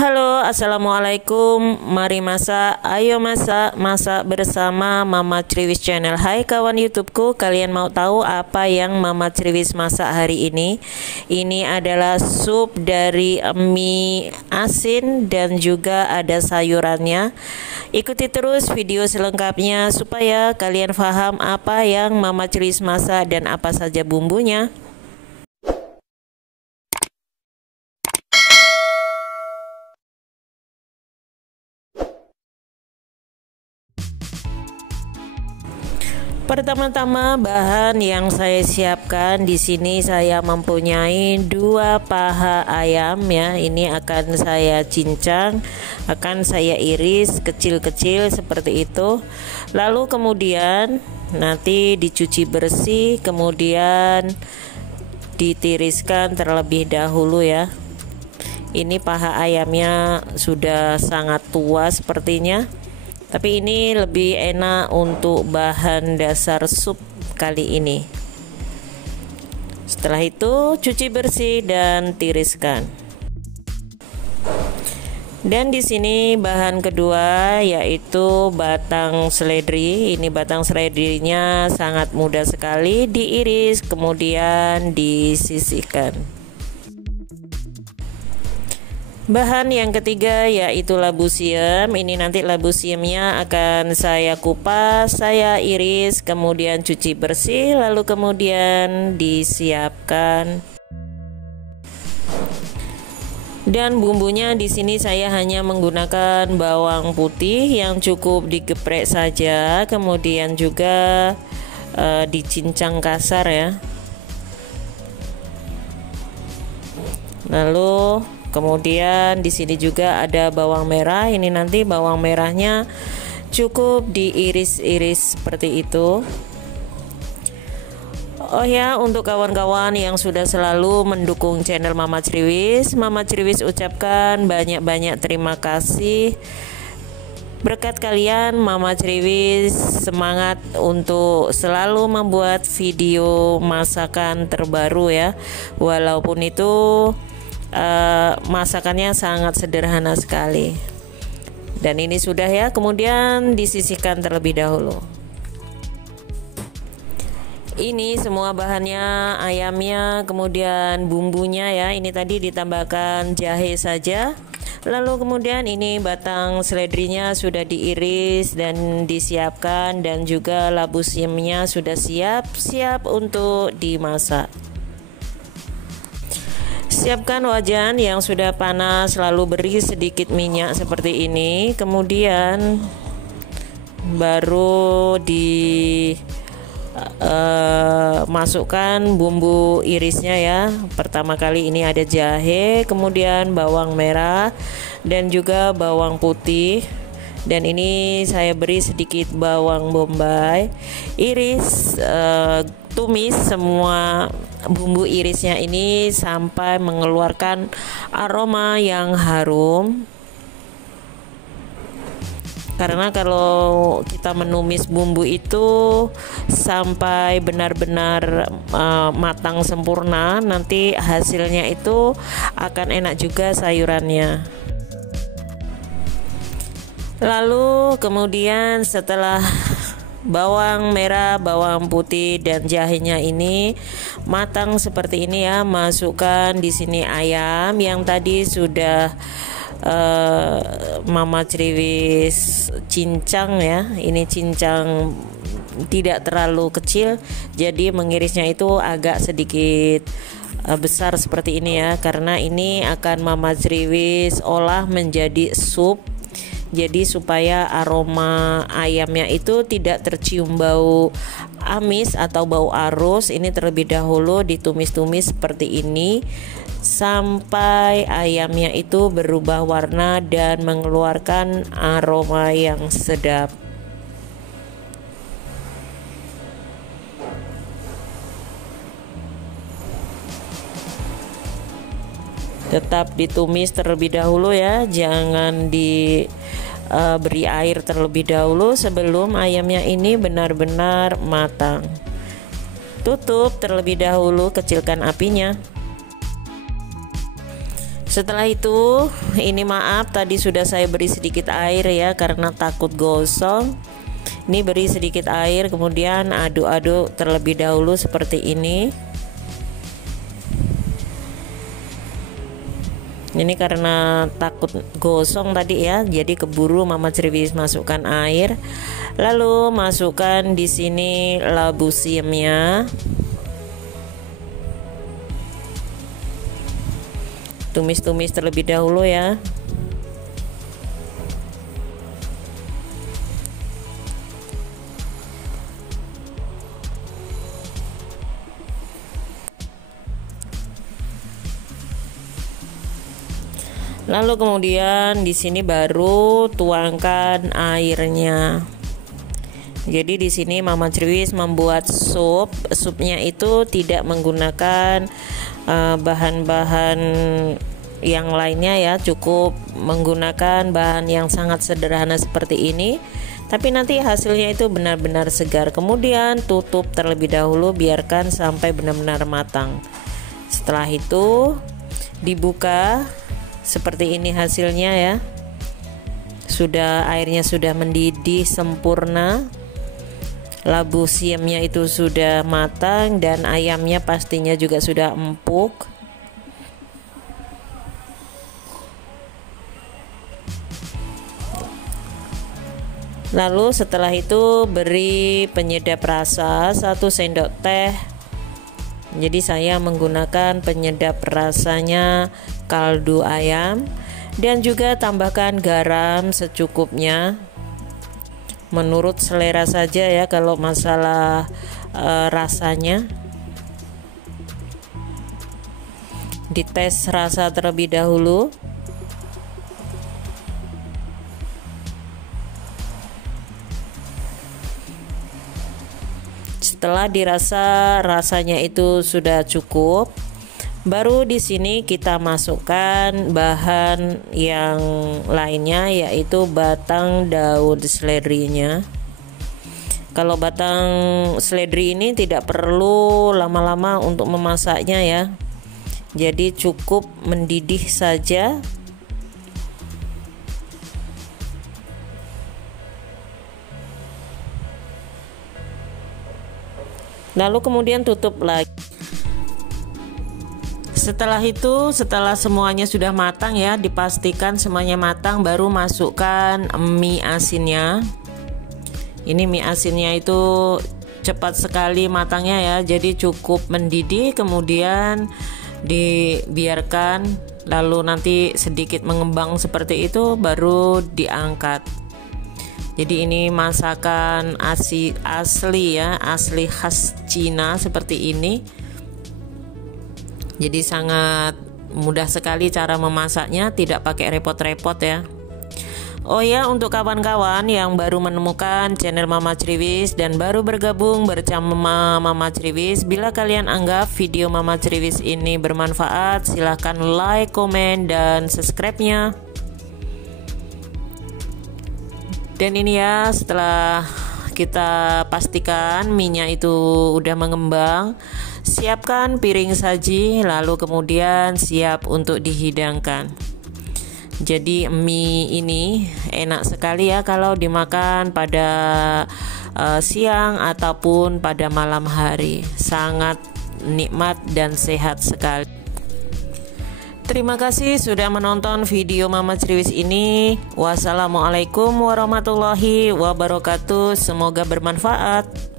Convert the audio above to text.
Halo, assalamualaikum. Mari masak, ayo masak, masak bersama Mama Triwis Channel. Hai kawan YouTubeku, kalian mau tahu apa yang Mama Triwis masak hari ini? Ini adalah sup dari mie asin dan juga ada sayurannya. Ikuti terus video selengkapnya supaya kalian paham apa yang Mama Triwis masak dan apa saja bumbunya. Pertama-tama bahan yang saya siapkan di sini saya mempunyai 2 paha ayam ya. Ini akan saya cincang, akan saya iris kecil-kecil seperti itu. Lalu kemudian nanti dicuci bersih, kemudian ditiriskan terlebih dahulu ya. Ini paha ayamnya sudah sangat tua sepertinya. Tapi ini lebih enak untuk bahan dasar sup kali ini. Setelah itu cuci bersih dan tiriskan. Dan di sini bahan kedua yaitu batang seledri. Ini batang seledrinya sangat mudah sekali diiris kemudian disisihkan. Bahan yang ketiga yaitu labu siam. Ini nanti labu siamnya akan saya kupas, saya iris, kemudian cuci bersih, lalu kemudian disiapkan. Dan bumbunya di sini saya hanya menggunakan bawang putih yang cukup digeprek saja, kemudian juga dicincang kasar ya. Lalu kemudian di sini juga ada bawang merah. Ini nanti bawang merahnya cukup diiris-iris seperti itu. Oh ya, untuk kawan-kawan yang sudah selalu mendukung channel Mama Triwis ucapkan banyak-banyak terima kasih. Berkat kalian Mama Triwis semangat untuk selalu membuat video masakan terbaru ya. Walaupun itu masakannya sangat sederhana sekali. Dan ini sudah ya, kemudian disisihkan terlebih dahulu. Ini semua bahannya, ayamnya, kemudian bumbunya ya. Ini tadi ditambahkan jahe saja. Lalu kemudian ini batang seledrinya sudah diiris dan disiapkan, dan juga labu siamnya sudah siap untuk dimasak. Siapkan wajan yang sudah panas, lalu beri sedikit minyak seperti ini. Kemudian baru masukkan bumbu irisnya ya. Pertama kali ini ada jahe, kemudian bawang merah dan juga bawang putih. Dan ini saya beri sedikit bawang bombay. Iris, tumis semua bumbu irisnya ini sampai mengeluarkan aroma yang harum. Karena kalau kita menumis bumbu itu sampai benar-benar matang sempurna, nanti hasilnya itu akan enak juga sayurannya. Lalu kemudian setelah bawang merah, bawang putih dan jahenya ini matang seperti ini ya, masukkan di sini ayam yang tadi sudah Mama Triwis cincang ya. Ini cincang tidak terlalu kecil, jadi mengirisnya itu agak sedikit besar seperti ini ya, karena ini akan Mama Triwis olah menjadi sup. Jadi supaya aroma ayamnya itu tidak tercium bau amis atau bau arus, ini terlebih dahulu ditumis-tumis seperti ini sampai ayamnya itu berubah warna dan mengeluarkan aroma yang sedap. Tetap ditumis terlebih dahulu ya, jangan beri air terlebih dahulu sebelum ayamnya ini benar-benar matang. Tutup terlebih dahulu, kecilkan apinya. Setelah itu, ini maaf tadi sudah saya beri sedikit air ya karena takut gosong. Ini beri sedikit air, kemudian aduk-aduk terlebih dahulu seperti ini. Ini karena takut gosong tadi ya, jadi keburu Mama Cerewis masukkan air. Lalu masukkan di sini labu siamnya. Tumis-tumis terlebih dahulu ya. Lalu kemudian di sini baru tuangkan airnya. Jadi di sini Mama Cerewis membuat sup. Supnya itu tidak menggunakan bahan-bahan yang lainnya ya, cukup menggunakan bahan yang sangat sederhana seperti ini. Tapi nanti hasilnya itu benar-benar segar. Kemudian tutup terlebih dahulu, biarkan sampai benar-benar matang. Setelah itu dibuka. Seperti ini hasilnya ya. Airnya sudah mendidih sempurna. Labu siamnya itu sudah matang dan ayamnya pastinya juga sudah empuk. Lalu setelah itu beri penyedap rasa 1 sendok teh. Jadi saya menggunakan penyedap rasanya kaldu ayam, dan juga tambahkan garam secukupnya menurut selera saja ya kalau masalah rasanya. Dites rasa terlebih dahulu. Setelah dirasa rasanya itu sudah cukup, baru di sini kita masukkan bahan yang lainnya, yaitu batang daun seledrinya. Kalau batang seledri ini tidak perlu lama-lama untuk memasaknya ya. Jadi cukup mendidih saja. Lalu kemudian tutup lagi. Setelah itu, setelah semuanya sudah matang ya, dipastikan semuanya matang, baru masukkan mie asinnya. Ini mie asinnya itu cepat sekali matangnya ya, jadi cukup mendidih, kemudian dibiarkan, lalu nanti sedikit mengembang seperti itu, baru diangkat. Jadi ini masakan asli ya, asli khas Cina seperti ini. Jadi sangat mudah sekali cara memasaknya, tidak pakai repot-repot ya. Oh ya, untuk kawan-kawan yang baru menemukan channel Mama Cerewis dan baru bergabung bersama Mama Cerewis, bila kalian anggap video Mama Cerewis ini bermanfaat, silahkan like, komen, dan subscribe-nya. Dan ini ya, setelah kita pastikan minyak itu udah mengembang, siapkan piring saji, lalu kemudian siap untuk dihidangkan. Jadi mie ini enak sekali ya kalau dimakan pada siang ataupun pada malam hari. Sangat nikmat dan sehat sekali. Terima kasih sudah menonton video Mama Cerewis ini. Wassalamualaikum warahmatullahi wabarakatuh. Semoga bermanfaat.